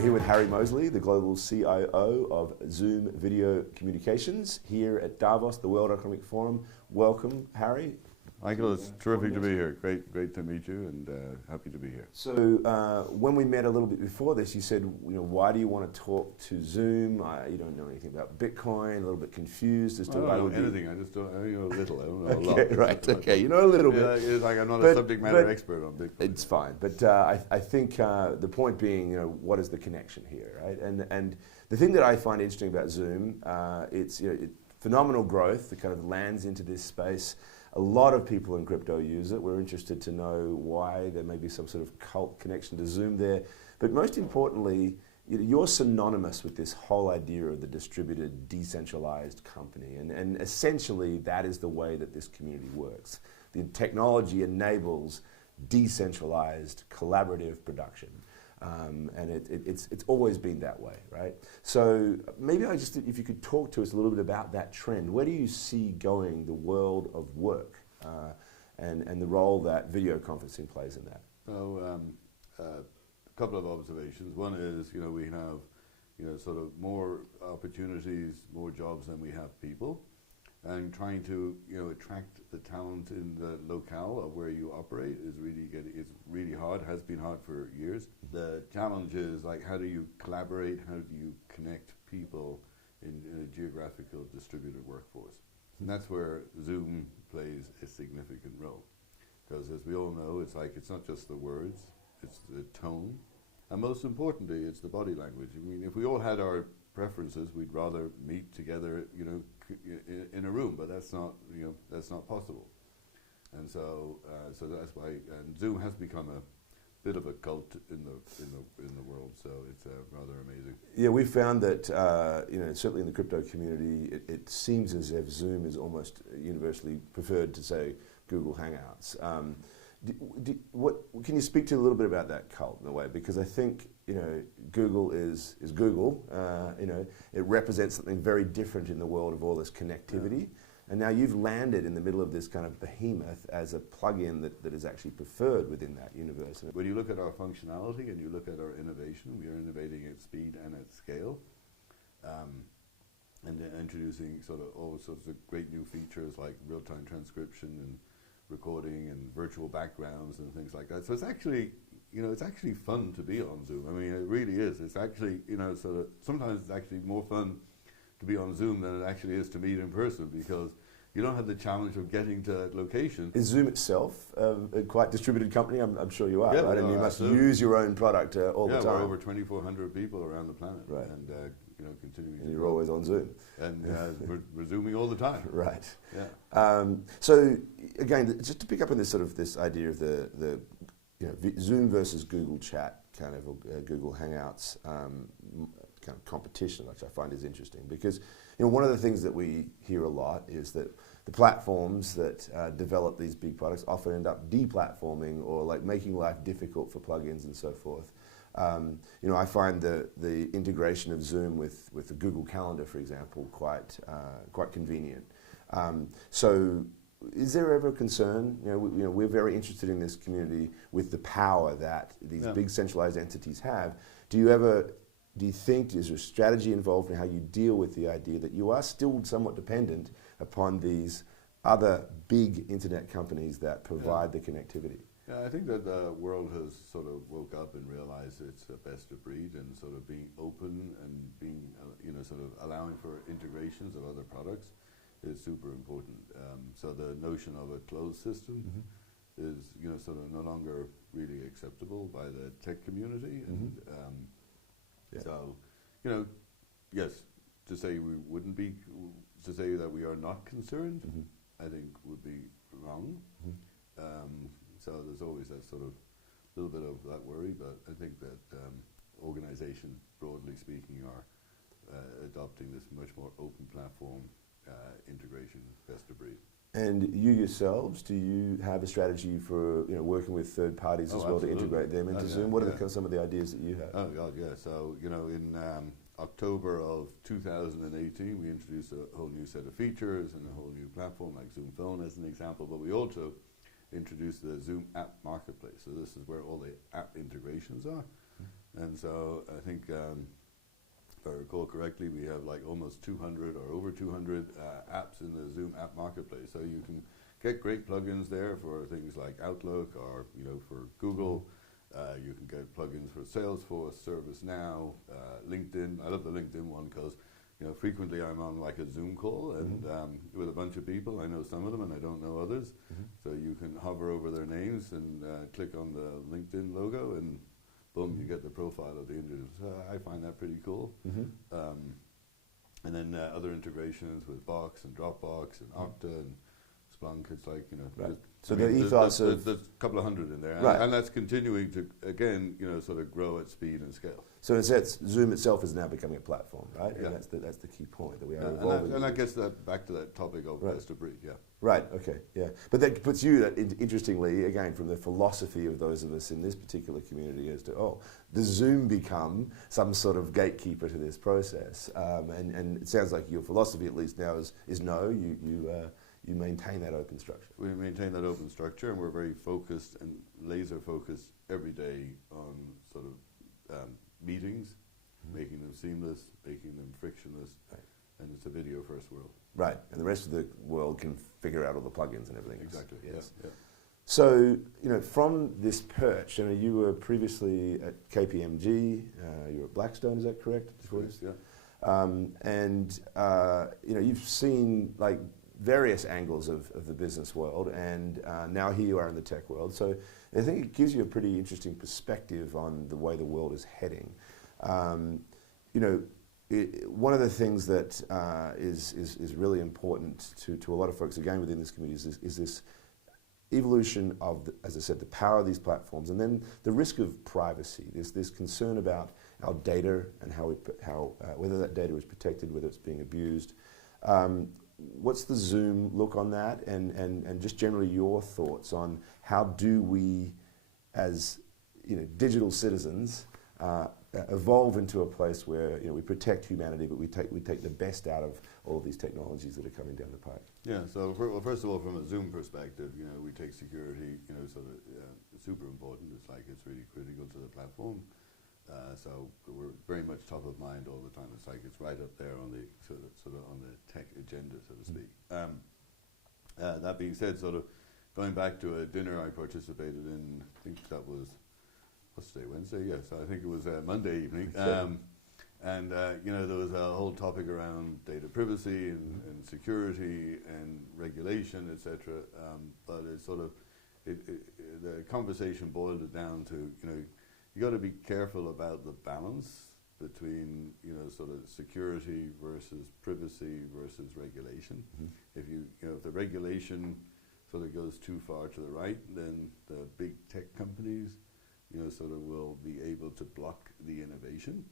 I'm here with Harry Moseley, the global CIO of Zoom Video Communications here at Davos, the World Economic Forum. Welcome, Harry. Michael, it's terrific to be here. Great to meet you, and happy to be here. So when we met a little bit before this, you said, why do you want to talk to Zoom? You don't know anything about Bitcoin, a little bit confused as to why. I don't know anything. I just don't. I know a little. I don't know a lot. Okay, right. Okay, you know a little bit. It's like I'm not a subject matter expert on Bitcoin. It's fine, but I think the point being, what is the connection here, right? And the thing that I find interesting about Zoom, it's phenomenal growth that kind of lands into this space. A lot of people in crypto use it. We're interested to know why there may be some sort of cult connection to Zoom there. But most importantly, you're synonymous with this whole idea of the distributed, decentralized company. And essentially, that is the way that this community works. The technology enables decentralized, collaborative production. And it's always been that way, right? So maybe if you could talk to us a little bit about that trend. Where do you see going the world of work and the role that video conferencing plays in that? So a couple of observations. One is, we have, sort of more opportunities, more jobs than we have people. And trying to attract the talent in the locale of where you operate is really hard. Has been hard for years. The challenge is how do you collaborate? How do you connect people in a geographical distributed workforce? And that's where Zoom plays a significant role, because as we all know, it's not just the words, it's the tone, and most importantly, it's the body language. I mean, if we all had our preferences, we'd rather meet together, in a room, but that's not possible. And so that's why, and Zoom has become a bit of a cult in the world. So it's rather amazing. Yeah, we found that certainly in the crypto community, it seems as if Zoom is almost universally preferred to, say, Google Hangouts. What can you speak to a little bit about that cult in a way? Because I think Google is Google. It represents something very different in the world of all this connectivity. Yeah. And now you've landed in the middle of this kind of behemoth as a plug-in that is actually preferred within that universe. When you look at our functionality and you look at our innovation, we are innovating at speed and at scale, and introducing sort of all sorts of great new features like real-time transcription and recording and virtual backgrounds and things like that. So it's actually, it's actually fun to be on Zoom. I mean, it really is. It's actually, sort of, sometimes it's actually more fun to be on Zoom than it actually is to meet in person, because you don't have the challenge of getting to that location. Is Zoom itself a quite distributed company? I'm sure you are, yeah, right? And you must use your own product all the time. Yeah, we're over 2,400 people around the planet, right? And continuing. And you're always on Zoom. And we're Zooming all the time. Right. Yeah. So again, just to pick up on this idea of the Zoom versus Google Chat kind of, or Google Hangouts kind of competition, which I find is interesting, because one of the things that we hear a lot is that the platforms that develop these big products often end up deplatforming or making life difficult for plugins and so forth. I find the integration of Zoom with the Google Calendar, for example, quite convenient. So is there ever a concern? We're very interested in this community with the power that these big centralized entities have. Do you think is there a strategy involved in how you deal with the idea that you are still somewhat dependent upon these other big internet companies that provide the connectivity? Yeah, I think that the world has sort of woke up and realized it's a best of breed, and sort of being open and being, sort of allowing for integrations of other products is super important. So the notion of a closed system is, sort of no longer really acceptable by the tech community. And so, yes, to say we wouldn't be, to say that we are not concerned, I think would be wrong. So there's always that sort of little bit of that worry, but I think that organizations, broadly speaking, are adopting this much more open platform integration, best of breed. And you yourselves, do you have a strategy for working with third parties as well to integrate them into Zoom? What are some of the ideas that you have? Oh God, yeah. So in October of 2018, we introduced a whole new set of features and a whole new platform like Zoom Phone as an example. But we also introduced the Zoom App Marketplace. So this is where all the app integrations are. And so I think, if I recall correctly, we have like almost 200 or over 200 apps in the Zoom app marketplace. So you can get great plugins there for things like Outlook or for Google. You can get plugins for Salesforce, ServiceNow, LinkedIn. I love the LinkedIn one because frequently I'm on like a Zoom call and with a bunch of people. I know some of them and I don't know others. So you can hover over their names and click on the LinkedIn logo and boom, you get the profile of the individual. So I find that pretty cool. And then other integrations with Box and Dropbox and Okta and Splunk. It's like, right. So the ethos there's a couple of hundred in there. Right. And that's continuing to, again, sort of grow at speed and scale. So in a sense, Zoom itself is now becoming a platform, right? Yeah. And that's the key point, that we are evolving. And I guess that back to that topic of best of breed, yeah. Right, okay, yeah. But that puts you, interestingly, again, from the philosophy of those of us in this particular community as to, does Zoom become some sort of gatekeeper to this process? And it sounds like your philosophy, at least now, is no, you maintain that open structure. We maintain that open structure, and we're very focused and laser focused every day on sort of meetings, making them seamless, making them frictionless, and it's a video first world. Right, and the rest of the world can figure out all the plugins and everything. Exactly, yes. Yeah. So, from this perch, you were previously at KPMG, you were at Blackstone, is that correct? Yeah. And you've seen like various angles of the business world, and now here you are in the tech world. So I think it gives you a pretty interesting perspective on the way the world is heading. One of the things that is really important to a lot of folks, again, within this community is this evolution of, as I said, the power of these platforms, and then the risk of privacy. There's this concern about our data and how whether that data is protected, whether it's being abused. What's the Zoom look on that, and just generally your thoughts on how do we, as digital citizens, evolve into a place where we protect humanity, but we take the best out of all of these technologies that are coming down the pike? Yeah. So first of all, from a Zoom perspective, we take security, sort of super important. It's really critical to the platform. So we're very much top of mind all the time. It's right up there on the sort of on the tech agenda, so to speak. That being said, sort of going back to a dinner I participated in, I think that was, what's today, Wednesday? Yes, I think it was Monday evening. And there was a whole topic around data privacy and security and regulation, etc. But it's sort of the conversation boiled it down to you got to be careful about the balance between sort of security versus privacy versus regulation. If if the regulation sort of goes too far to the right, then the big tech companies sort of will be able to block the innovation.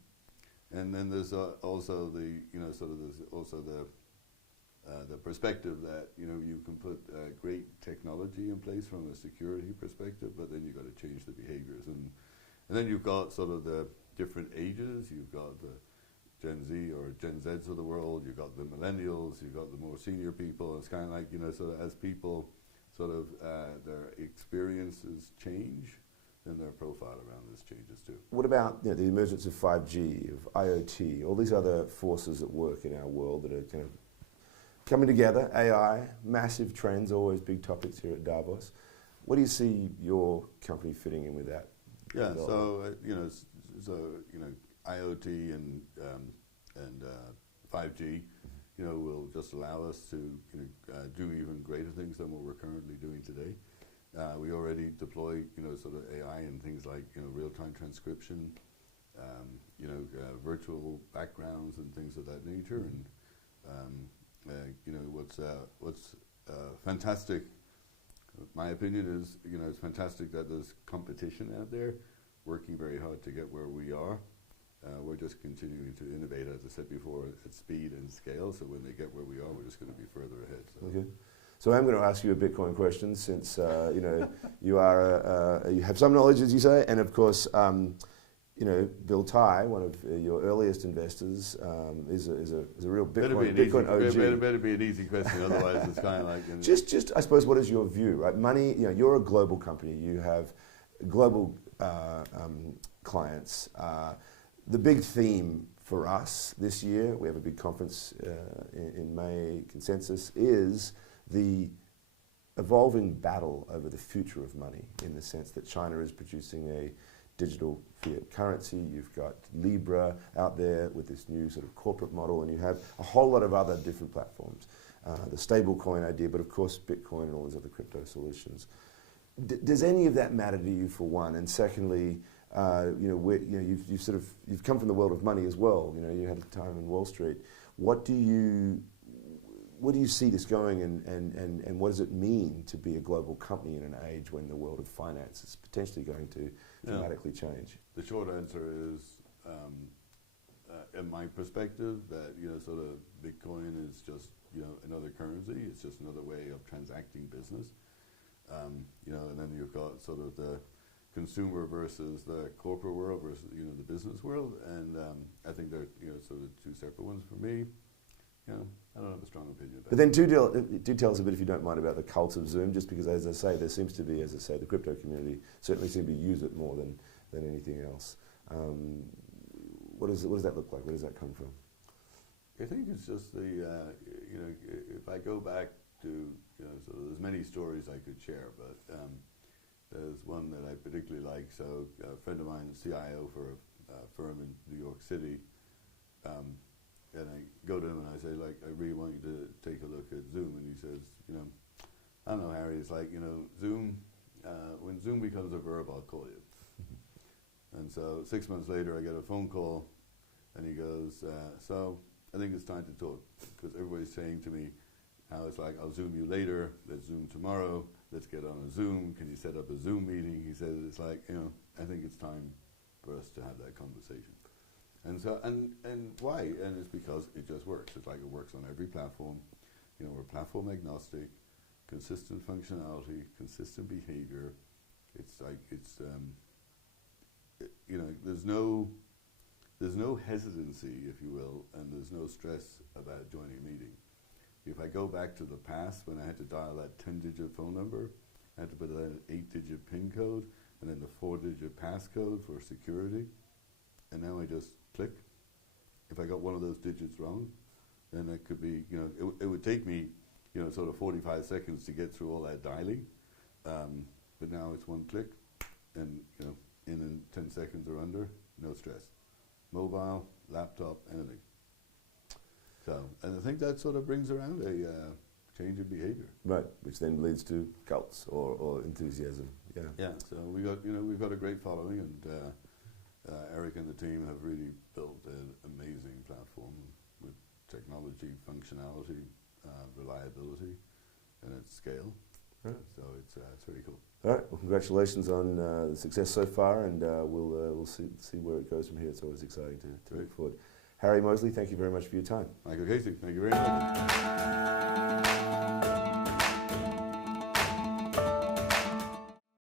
And then there's also the there's also the perspective that you can put great technology in place from a security perspective, but then you've got to change the behaviors. And then you've got sort of the different ages. You've got the Gen Z or Gen Zs of the world. You've got the millennials. You've got the more senior people. It's kind of like, sort of as people sort of their experiences change, then their profile around this changes too. What about the emergence of 5G, of IoT, all these other forces at work in our world that are kind of coming together? AI, massive trends, always big topics here at Davos. What do you see your company fitting in with that? Yeah, so IoT and 5G, will just allow us to do even greater things than what we're currently doing today. We already deploy sort of AI and things like real-time transcription, virtual backgrounds and things of that nature. And what's fantastic. My opinion is, it's fantastic that there's competition out there, working very hard to get where we are. We're just continuing to innovate, as I said before, at speed and scale. So when they get where we are, we're just going to be further ahead. So. Okay. So I'm going to ask you a Bitcoin question, since you are you have some knowledge, as you say, and of course, Bill Tai, one of your earliest investors, is a real Bitcoin OG. Better be an easy question, otherwise it's kind of like... Just I suppose, what is your view, right? Money, you're a global company. You have global clients. The big theme for us this year, we have a big conference in May, Consensus, is the evolving battle over the future of money, in the sense that China is producing a digital fiat currency. You've got Libra out there with this new sort of corporate model, and you have a whole lot of other different platforms. The stable coin idea, but of course Bitcoin and all these other crypto solutions. Does any of that matter to you, for one? And secondly, you've come from the world of money as well. You know, you had a time in Wall Street. Where do you see this going, and what does it mean to be a global company in an age when the world of finance is potentially going to dramatically change? The short answer is, in my perspective, that sort of Bitcoin is just another currency. It's just another way of transacting business. And then you've got sort of the consumer versus the corporate world versus the business world, and I think they're sort of two separate ones for me. I don't have a strong opinion about it. But then do tell us a bit, if you don't mind, about the cult of Zoom, just because, as I say, there seems to be, the crypto community certainly seem to use it more than anything else. What does that look like? Where does that come from? I think it's just if I go back to, so there's many stories I could share, but there's one that I particularly like. So a friend of mine, CIO for a firm in New York City, and I go to him and I say, like, I really want you to take a look at Zoom. And he says, I don't know, Harry, it's like, Zoom, when Zoom becomes a verb, I'll call you. And so 6 months later, I get a phone call, and he goes, so I think it's time to talk, because everybody's saying to me how it's like, I'll Zoom you later, let's Zoom tomorrow, let's get on a Zoom, can you set up a Zoom meeting? He said, it's like, I think it's time for us to have that conversation. And so, and why? And it's because it just works. It's like it works on every platform. We're platform agnostic, consistent functionality, consistent behavior. It's like, there's no hesitancy, if you will, and there's no stress about joining a meeting. If I go back to the past, when I had to dial that 10-digit phone number, I had to put an 8-digit PIN code, and then the 4-digit passcode for security, and now I just click. If I got one of those digits wrong, then it could be, it would take me, sort of 45 seconds to get through all that dialing, but now it's one click, and in 10 seconds or under, no stress. Mobile, laptop, anything. So, and I think that sort of brings around a change in behavior. Right, which then leads to cults or enthusiasm. Yeah. Yeah. So we've got a great following, and Eric and the team have really built an amazing platform with technology, functionality, reliability, and its scale. Right. So it's really cool. All right. Well, congratulations on the success so far, and we'll see where it goes from here. It's always exciting to look forward. Harry Moseley, thank you very much for your time. Michael Casey, thank you very much.